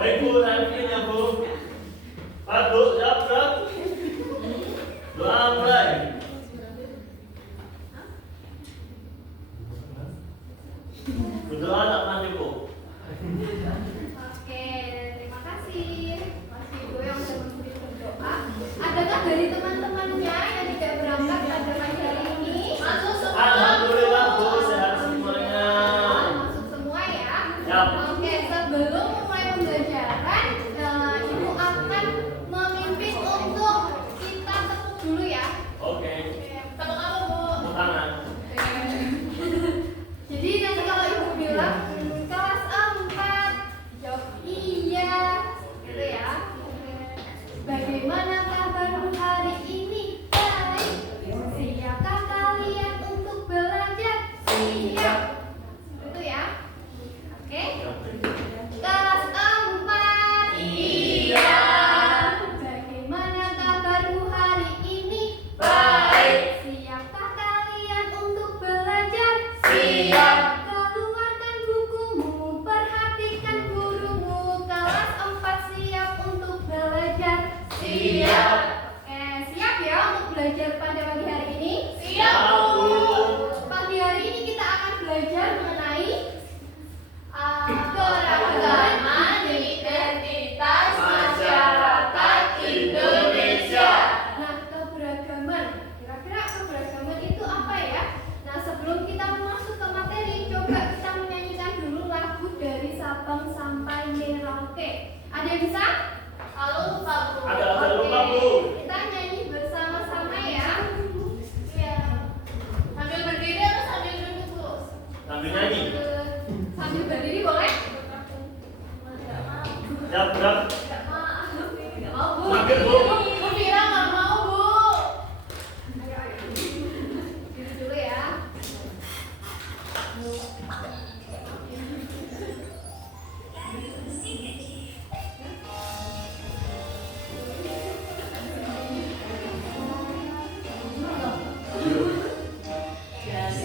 Baik Bu, nantinya Bu. Pak Bu, siap. Doa mulai. Berdoa tak mati Bu. Oke, terima kasih Mas Ibu yang sudah memberi berdoa. Adakah dari teman-temannya yang tidak berangkat pada pagi hari ini? Masuk semua. Alhamdulillah Bu, sehat semuanya. Masuk semua ya. Siap. Oke, sebelum mulai pembelajaran, Ibu akan memimpin untuk kita tepuk dulu ya. Oke. Tepuk apa Bu? Tepuk tangan. Jadi nanti kalau Ibu bilang kelas 4, jawab iya, gitu ya. Bagaimana kabarmu hari ini? Baik. Siapkah kalian untuk belajar? Siap. Itu ya. Oke. Kelas 4. Iya. Bagaimana kabarmu hari ini? Baik. Siapkah kalian untuk belajar? Siap. Keluarkan bukumu, perhatikan gurumu. Kelas 4 siap untuk belajar? Siap. Oke, siap ya untuk belajar pada pagi hari ini? Siap, Bu. Pagi hari ini kita akan belajar mengenai keragaman identitas masyarakat Indonesia. Nah, keberagaman. Kira-kira keberagaman itu apa ya? Nah, sebelum kita masuk ke materi, coba kita menyanyikan dulu lagu dari Sabang sampai Merauke. Ada yang bisa? Halo, Pak Bu. Ada lupa Bu. Kita nyanyi bersama-sama ya. Iya. Sambil berdiri atau sambil duduk, Bu? Sambil nyanyi. Sambil berdiri boleh? Siap, gerak. Nggak mau, Bu. Makin, Bu. Bu bilang nggak mau, Bu. Duduk dulu ya.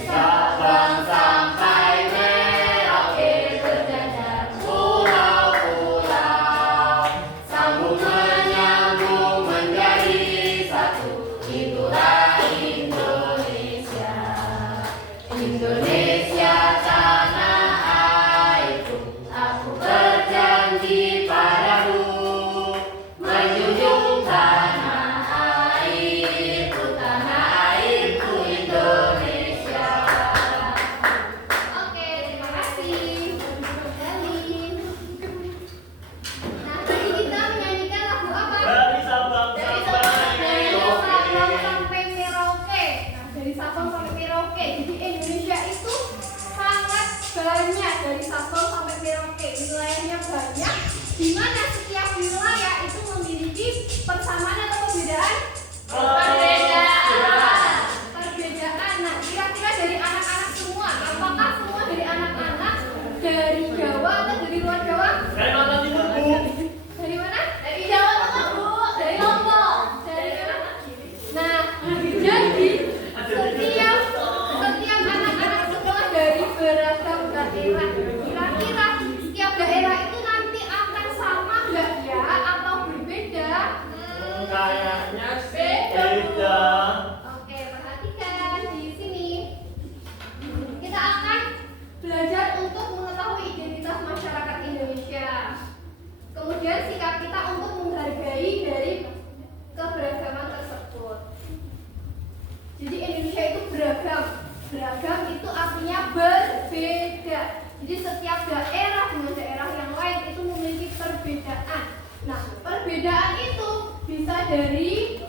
Sabang sampai Merauke berjajar pulau-pulau, sambung menyambung menjadi satu. Itulah Indonesia. Indonesia tanah airku, aku berjanji padamu, menjunjung tanah airku Indonesia. Oke, terima kasih. Kembali. Nah, tadi kita menyanyikan lagu apa? Dari Sabang Dari sampai Sabang Merauke. sampai Merauke. Nah, dari Sabang sampai Merauke. Jadi Indonesia itu sangat banyak dari Sabang sampai Merauke. Wilayahnya banyak. Di mana setiap wilayah itu memiliki persamaan atau perbedaan? Perbedaan. Nah, kira-kira dari anak-anak semua, apakah semua dari anak-anak dari Jawa atau dari luar Jawa? Kalimantan Timur Bu. Dari mana? Dari Jawa Tengah, Bu. Dari Lombok. Dari mana? Nah, jadi setiap anak-anak semua dari beragam daerah. Kira-kira setiap daerah itu nanti akan sama nggak ya atau berbeda? Kayaknya sih beda. Oke, perhatikan di sini. Kita akan belajar untuk mengetahui identitas masyarakat Indonesia. Kemudian sikap kita untuk menghargai dari keberagaman tersebut. Jadi Indonesia itu beragam. Beragam itu artinya berbeda. Jadi setiap daerah dengan daerah yang lain itu memiliki perbedaan. Nah, perbedaan itu bisa dari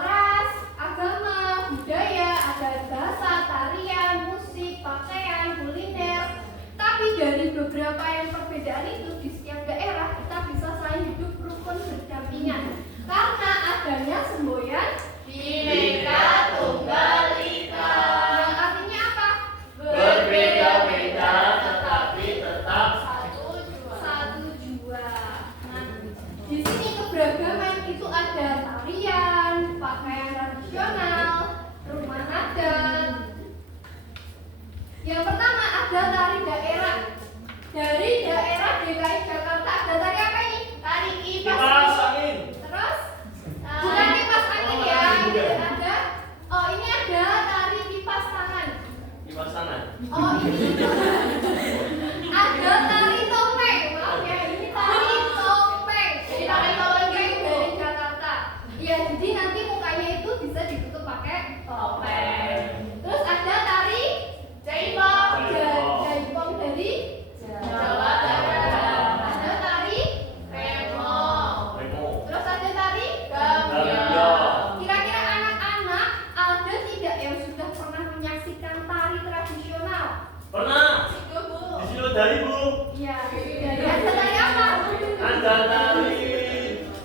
ras, agama, budaya, ada bahasa, tarian, musik, pakaian, kuliner. Tapi dari beberapa yang perbedaan itu di setiap daerah kita bisa saling hidup rukun berdampingan. Karena adanya semboyan Bhinneka Tunggal Ika. Yang artinya apa? Berbeda-beda tetapi tetap Satu jua. Nah, di sini keberagaman itu ada tarian, pakaian tradisional, rumah adat. Yang pertama ada tari daerah. Dari daerah DKI Jakarta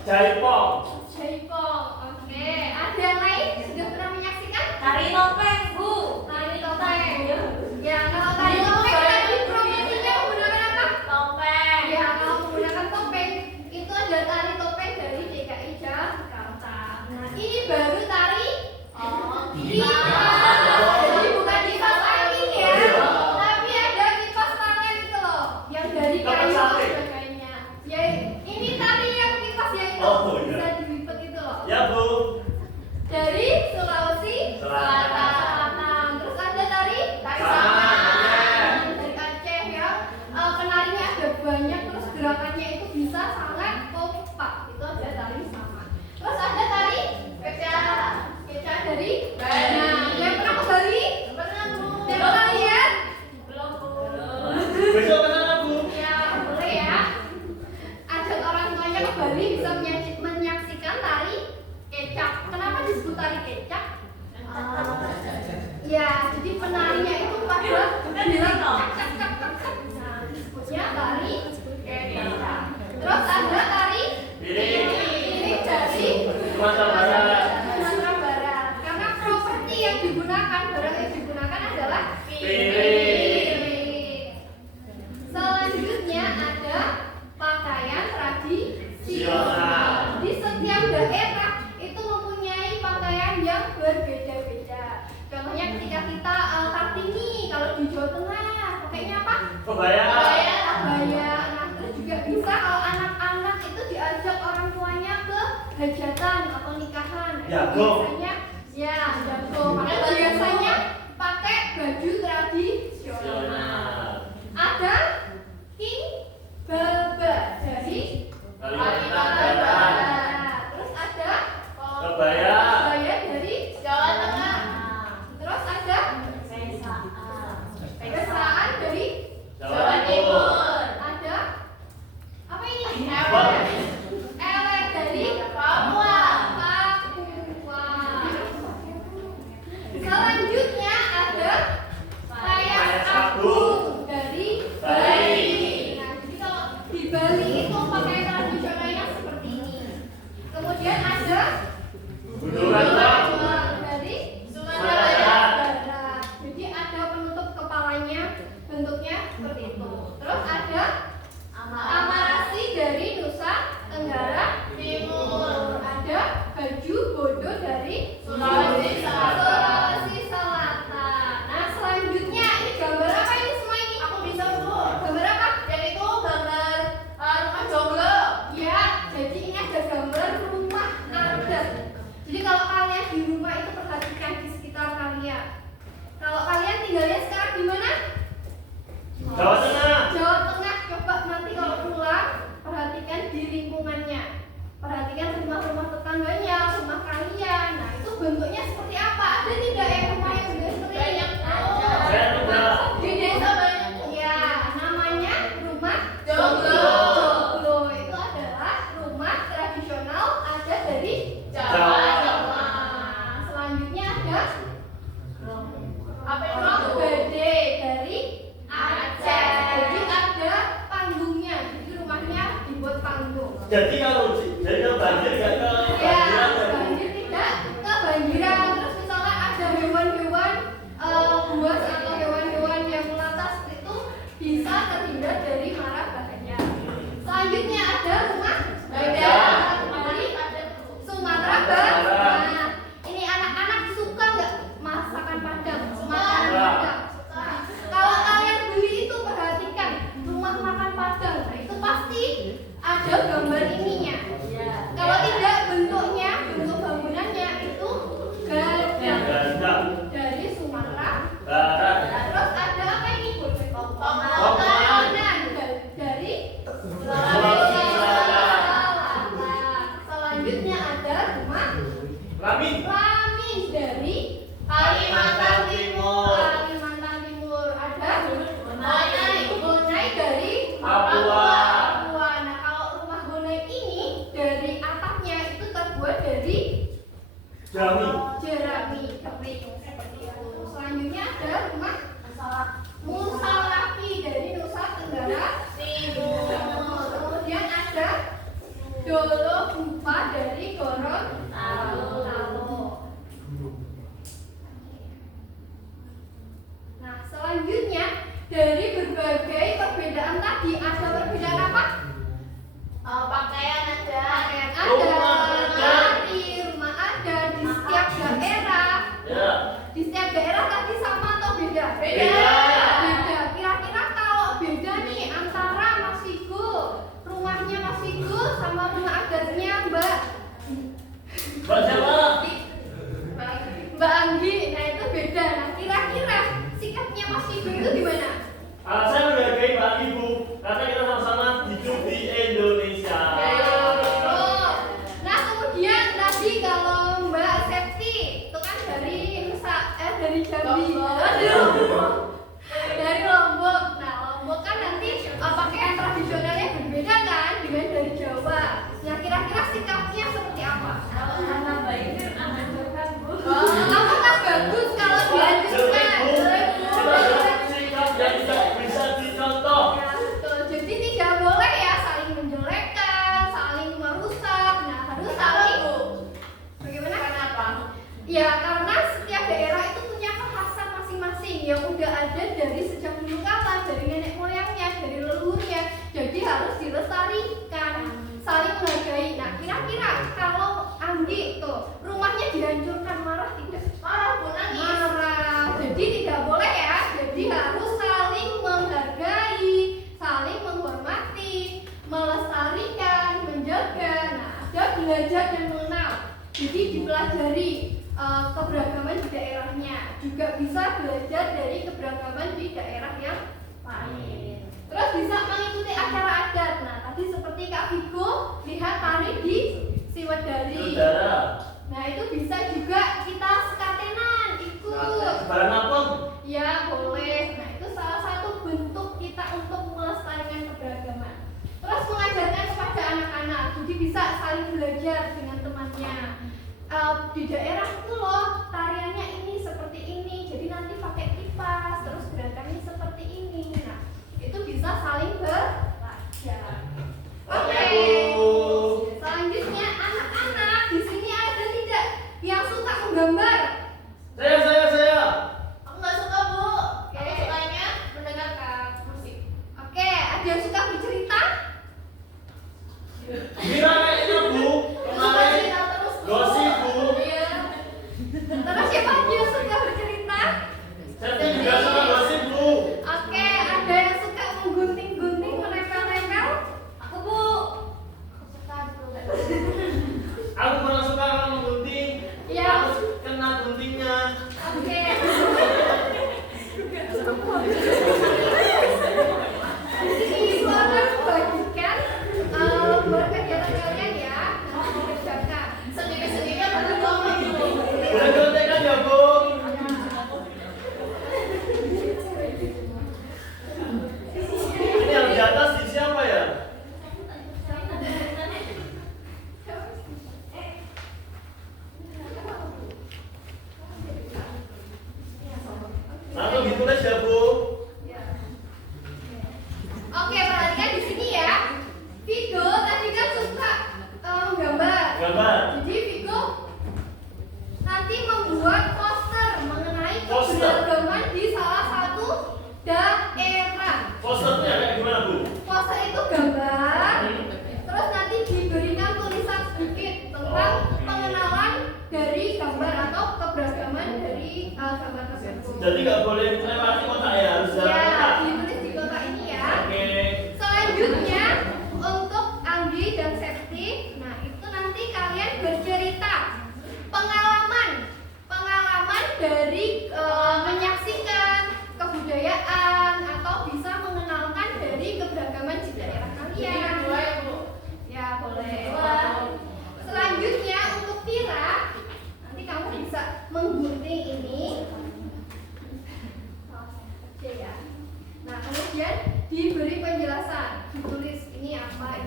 Jaipong. Jaipong. Oke, ada yang lain sudah pernah menyaksikan? Tari topeng, Bu. Tari topeng. Ya, kalau tari topeng tadi profesinya menggunakan apa? Topeng. Ya, kalau menggunakan topeng itu ada tari topeng dari DKI Jakarta. Nah, ini baru tari kipas. Jadi bukan kipas angin ya, tapi ada kipas tangan itu loh, yang dari kayu dan sebagainya. Ya, ini tari yang kipas yang itu bisa dilipat itu loh. Ya, Bu. Dari Sulawesi Selatan. Terus ada tari Saman. dari Aceh ya. Penarinya ada banyak, terus gerakannya itu bisa sangat kompak. Itu ada tari Saman. Terus ada tari kecak. Kecak dari Nah, yang pernah ke Bali? Pernah, Bu. Yang pernah lihat? Belum, Bu. Besok kenapa, Bu? Ya, boleh ya. Ajak orang tuanya ke Bali bisa menyaksikan tari kecak. Kenapa disebut tari kecak? Ya, jadi penarinya itu pada bilang cak cak cak cak cak. Nah, disebutnya tari kecak. Terus ada tari Piring. piring dari Sumatera Barat. Sumatera Barat. Karena properti yang digunakan, barang yang digunakan adalah Piring. Selanjutnya ada pakaian tradisional. Sional. Di setiap daerah itu mempunyai pakaian yang berbeda-beda. Contohnya ketika kita Kartini, kalau di Jawa Tengah pakainya apa? Kebaya. Kebaya. Nah, terus juga bisa kalau anak-anak itu diajak orang tuanya ke hajatan atau nikahan. Itu Jago. biasanya ya jago. Maka biasanya pakai baju tradisional. Ada King Baba dari Kalimantan Barat. Terus ada Kebaya. Kebaya dari Jawa Tengah. Terus ada Pesaan dari Jawa Timur. Ada apa ini? Apa? Elek dari Papua. Selanjutnya ada Payak Agung dari Bali. Nah, jadi kalau di Bali itu pakai tradisionalnya seperti ini. Kemudian ada Gunungan Bang. dari Sumatera Barat. Barat. Jadi ada penutup kepalanya, bentuknya seperti itu. Terus ada amarasi dari Nusa Tenggara Timur. Ada baju bodo dari Sulawesi Selatan. Nah, selanjutnya ini gambar apa ini semua ini? Aku bisa, Bu. Gambar apa? Yang itu gambar rumah jomblo. Ya, jadi ini ada gambar rumah adat. Jadi kalau kalian di rumah itu perhatikan di sekitar kalian. Kalau kalian tinggalnya sekarang di mana? Jawa Tengah. Jawa Tengah. Coba nanti kalau pulang perhatikan di lingkungannya. Perhatikan rumah-rumah tetangganya, rumah kalian. Nah, itu bentuknya seperti apa? Ada tidak yang rumah yang bentuknya seperti ini? Banyak, Bu. Saya juga. Di desa banyak. Ya, namanya rumah Joglo. Joglo itu adalah rumah tradisional ada dari Jawa. Nah, selanjutnya ada Apa itu? Rock Bede dari Aceh. Jadi ada panggungnya. Jadi rumahnya dibuat panggung. Jadi kalau banjir nggak ke Ya, banjiran, Bu? banjir tidak kebanjiran. Terus misalnya ada hewan-hewan buas atau hewan-hewan yang melata seperti itu bisa terhindar dari mara bahaya. Selanjutnya ada rumah Badak dari Sumatera Barat. Nah, ini anak-anak suka nggak masakan Padang? Makanan Padang. Nah, kalau kalian beli itu perhatikan rumah makan Padang. Nah, itu pasti ada gambar ininya. Kalau tidak bentuknya, bentuk bangunannya itu gadang Badak dari Sumatera Barat. Terus ada apa ini? Pokonan. Dari Sulawesi Selatan. Selanjutnya ada rumah Ramin. Ramin dari Kalimantan Timur. Kalimantan Timur. Ada Bonai. Bonai dari Papua. Papua. Nah, kalau rumah Bonai ini dari atapnya itu terbuat dari Jami. jerami kering seperti itu. Selanjutnya ada rumah Musalaki dari Nusa Tenggara Timur. Kemudian ada Dolo bupa dari Gorontalo. Nah, selanjutnya dari berbagai perbedaan tadi ada perbedaan apa? Pakaian ada. Pakaian ada, Rumah ada. rumah ada di setiap daerah. Ya. Di setiap daerah tadi sama atau beda? Beda. Beda. Kira-kira kalau beda nih antara Mas Vigo, rumahnya Mas Vigo sama rumah adatnya Mbak Mbak siapa? Mbak Anggi, nah itu beda. Nah kira-kira sikapnya Mas Vigo itu gimana? Saya menghargai Mbak Ibu karena kita sama-sama hidup di Indonesia. Oh. Nah kemudian tadi kalau Mbak Septi itu kan dari Jambi. Dari Lombok. Nah Lombok kan nanti pakaian tradisionalnya berbeda kan dengan dari Jawa. Nah kira-kira sikapnya seperti apa? Anak baik anjurkan Bu. Apakah bagus kalau dianjurkan? Sikap yang tidak bisa dicontoh. Ya, betul. Jadi tidak boleh ya saling menjelekkan, saling merusak. Nah harus saling. Bagaimana? Kenapa? Ya karena setiap daerah itu punya kekhasan masing-masing yang udah ada dari sejak dulu kala, dari nenek moyangnya, dari leluhurnya. Jadi harus dilestarikan, saling menghargai. Nah kira-kira kalau Anggi tuh rumahnya dihancurkan, marah tidak? Marah Bu, nangis. Marah. Jadi tidak boleh ya. Jadi harus saling menghargai, saling menghormati, melestarikan, menjaga. Nah ada belajar dan mengenal. Jadi dipelajari keberagaman di daerahnya. Juga bisa belajar dari keberagaman di daerah yang lain. Terus bisa mengikuti acara adat. Nah tadi seperti Kak Vigo lihat tari di Siwedari. Saudara. Nah itu bisa juga kita sekatenan ikut. Barang apa? Ya boleh. Nah itu salah satu bentuk kita untuk melestarikan keberagaman. Terus mengajarkan kepada anak-anak. Jadi bisa saling belajar dengan temannya. Di daerah itu loh tariannya ini seperti ini. Jadi nanti pakai kipas. Terus gerakannya seperti ini. Nah itu bisa saling belajar. Oke. Bu. Selanjutnya anak-anak di sini ada tidak yang suka menggambar? Saya. Aku nggak suka Bu. Oke. Aku sukanya mendengarkan musik. Oke, ada yang suka bercerita? Gimana kayaknya Bu? Kemarin Cerita terus Bu. gosip Bu. Iya. Terus siapa lagi yang suka bercerita? Saya juga suka gosip Bu. Oke, ada yang suka menggunting-gunting, menempel-nempel? Aku Bu. Aku suka juga. Aku kurang suka kalau menggunting. Iya. Aku kena guntingnya. Oke. Di sini ibu akan membagikan kegiatan kalian ya. Nanti dikerjakan. Sendiri-sendiri kan udah ngomong Bu. Boleh contekan ya Bu? Ini yang di atas di siapa ya? Lalu ditulis ya Bu. Oke, perhatikan di sini ya. Vigo tadi kan suka menggambar. Gambar. Jadi Vigo nanti membuat poster mengenai Poster. keberagaman di salah satu daerah. Posternya kayak gimana Bu? Poster itu gambar, terus nanti diberikan tulisan sedikit tentang pengenalan dari gambar atau keberagaman dari gambar tersebut. Jadi nggak boleh melewati kotak ya, harus jalan Ya, kotak. ditulis di kotak ini ya. Oke. Selanjutnya untuk Anggi dan Septi, nah itu nanti kalian bercerita pengalaman dari menyaksikan kebudayaan atau bisa mengenalkan dari keberagaman di daerah kalian. Jadi kedua ya Bu. Ya boleh. Dua. Selanjutnya untuk Tira, nanti kamu bisa menggunting ini. Oke ya. Nah kemudian diberi penjelasan, ditulis ini apa.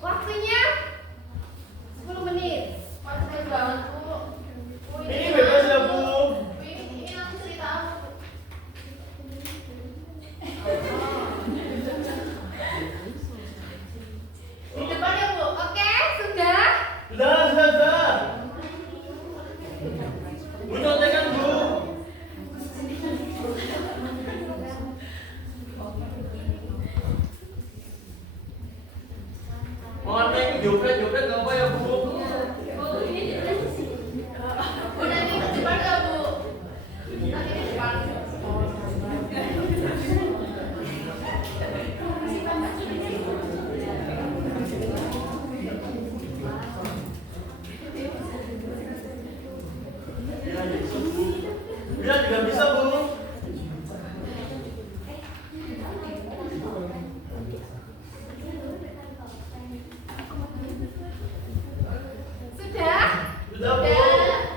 Waktunya 10 menit. Keren banget Bu. Ini bebas ya Bu. Ini aku cerita apa Bu? Jopret nggak apa ya Bu? Udah di depan nggak Bu? Tadi di depan. Bila juga bisa Bu. Sudah? Sudah Bu.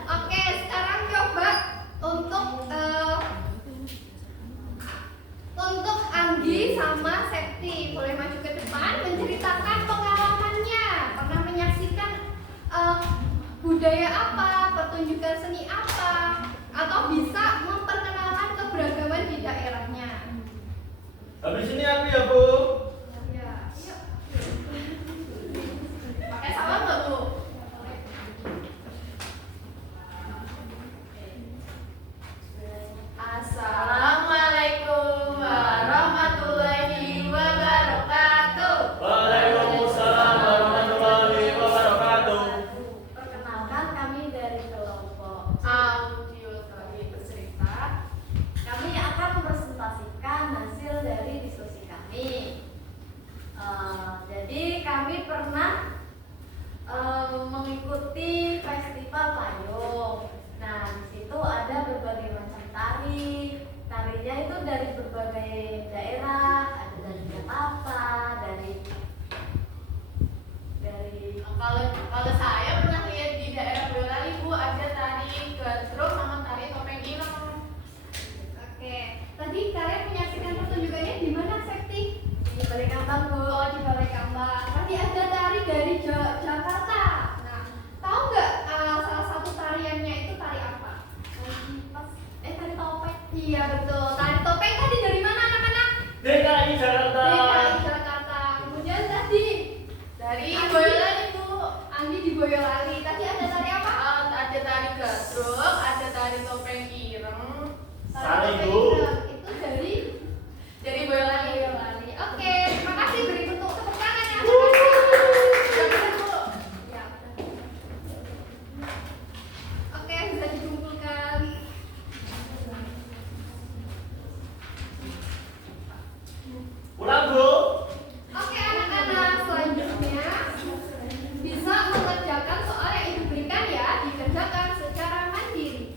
Oke, sekarang coba untuk Anggi sama Septi boleh maju ke depan menceritakan pengalamannya pernah menyaksikan budaya apa, pertunjukan seni apa, atau bisa memperkenalkan keberagaman di daerahnya. Habis ini aku ya Bu. Ya, yuk. Pakai salam nggak Bu? Assalamualaikum warahmatullahi wabarakatuh. Waalaikumsalam warahmatullahi wabarakatuh. Perkenalkan kami dari kelompok Audiologi Bercerita. Kami akan mempresentasikan hasil dari diskusi kami. Jadi kami pernah mengikuti festival payung. Nah, di situ ada berbagai macam tari. Tarinya itu dari berbagai daerah, ada dari Jakarta, dari kalau saya pernah lihat di daerah Boyolali Bu, ada tari gadrung sama tari topeng ireng. Oke, tadi kalian menyaksikan pertunjukannya di mana, Septi? Di Balai Kambang Bu. Oh, di Balai Kambang. Tadi ada tari dari Jakarta. Nah, tahu nggak salah satu tariannya itu tari apa? Tari topeng. Iya betul. Tari topeng tadi dari mana anak-anak? DKI Jakarta. DKI Jakarta. Kemudian tadi Dari Anggi. Boyolali Bu. Anggi di Boyolali. Tadi ada tari apa? Ada tari gadrung, ada tari topeng ireng. Tari, topeng Bu. ireng. Itu Dari Boyolali. Boyolali. Oke, terima kasih. Beri bentuk tepuk tangan ya. Siapa Bu? Ya. Oke, bisa dikumpulkan. Pulang Bu. Oke anak-anak, selanjutnya bisa mengerjakan soal yang diberikan ya, dikerjakan secara mandiri.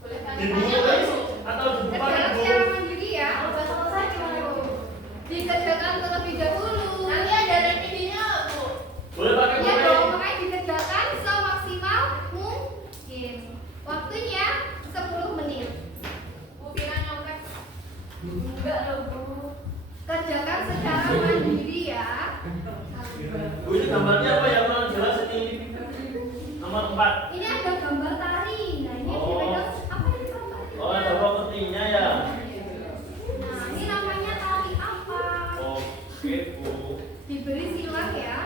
Boleh kami Di tanya buku nggak Bu? atau di buku Kerjakan Bu? secara mandiri ya. Kalau nggak selesai gimana Bu? Dikerjakan terlebih dahulu. Nanti ada revidinya nggak Bu? Boleh pakai Ya buku. dong, makanya dikerjakan semaksimal mungkin. Waktunya 10 menit. Bu Vina nyontek. Enggak loh Bu. Kerjakan secara mandiri ya. Bu, ini gambarnya apa ya? Kurang jelas ini. Nomor 4. Ini ada gambar tari. Nah ini Oh. dipegang apa ini gambar? Oh, ada petinya ya. Nah ini namanya tari apa? Oke Bu. Diberi silang ya.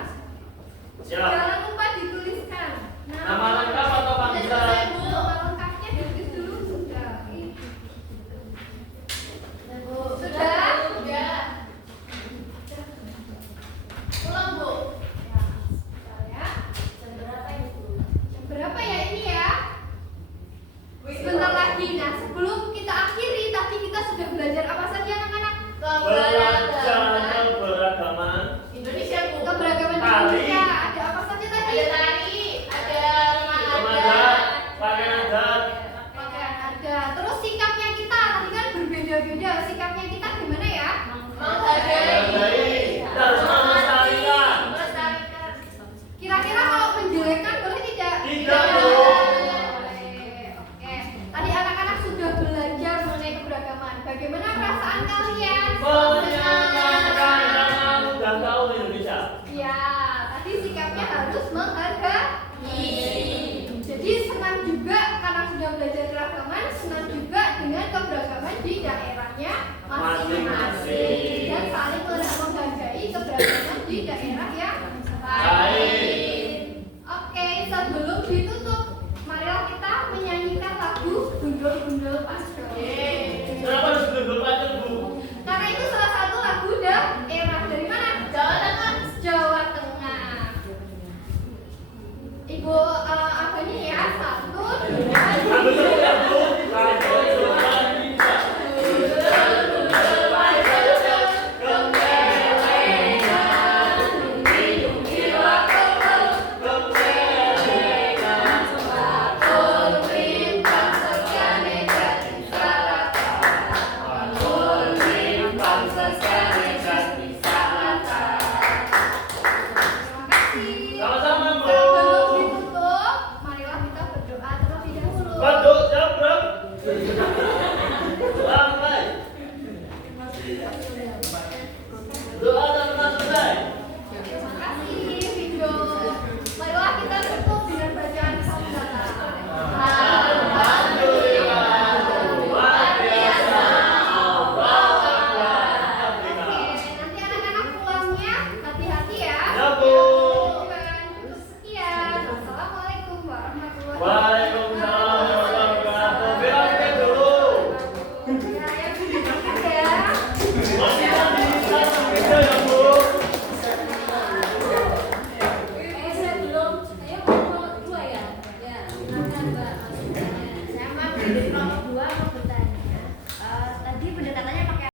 Siap. Jangan lupa dituliskan. Nama lengkap atau Udah panggilan? selesai Bu. Nama lengkapnya ditulis dulu sudah. Sudah? Udah. Pulang Bu. Ya. Jam berapa ini Bu? Jam berapa ya ini ya? Sebentar lagi. Nah sebelum kita akhiri, tadi kita sudah belajar apa saja anak-anak? Belajar keberagaman. Indonesia Bu. Keberagaman Tari. Indonesia. Ada apa saja tadi? Ada tari, ada Remaja, pakaian adat. Pakaian ada. Terus sikapnya kita tadi kan berbeda-beda. Sikapnya kita gimana ya? menghargai. Kita harus melestarikan. Melestarikan. Kira-kira kalau menjelekkan boleh tidak? Tidak, Bu. Boleh. Oke. Tadi anak-anak sudah belajar mengenai keberagaman. Bagaimana perasaan kalian? Menyenangkan karena udah tahu Indonesia. Ya, tadi sikapnya harus menghargai. Jadi senang juga karena sudah belajar keragaman, senang juga dengan keberagaman di daerahnya masing-masing dan saling menghargai keberagaman di daerah yang lain. Oke, sebelum ditutup, marilah kita menyanyikan lagu Gundul-Gundul Pasco. Kenapa harus gundul pacul Bu? Karena itu salah satu lagu daerah dari mana? Jawa Tengah. Jawa Tengah. Doa dan pernah selesai. Terima kasih, Vindo. Marilah kita tutup dengan bacaan hamdalah. Alhamdulillah, luar biasa, Allahu Akbar. Oke, nanti anak-anak pulangnya hati-hati ya. Ya, Bu. Cukup sekian. Wassalamualaikum warahmatullahi Wah.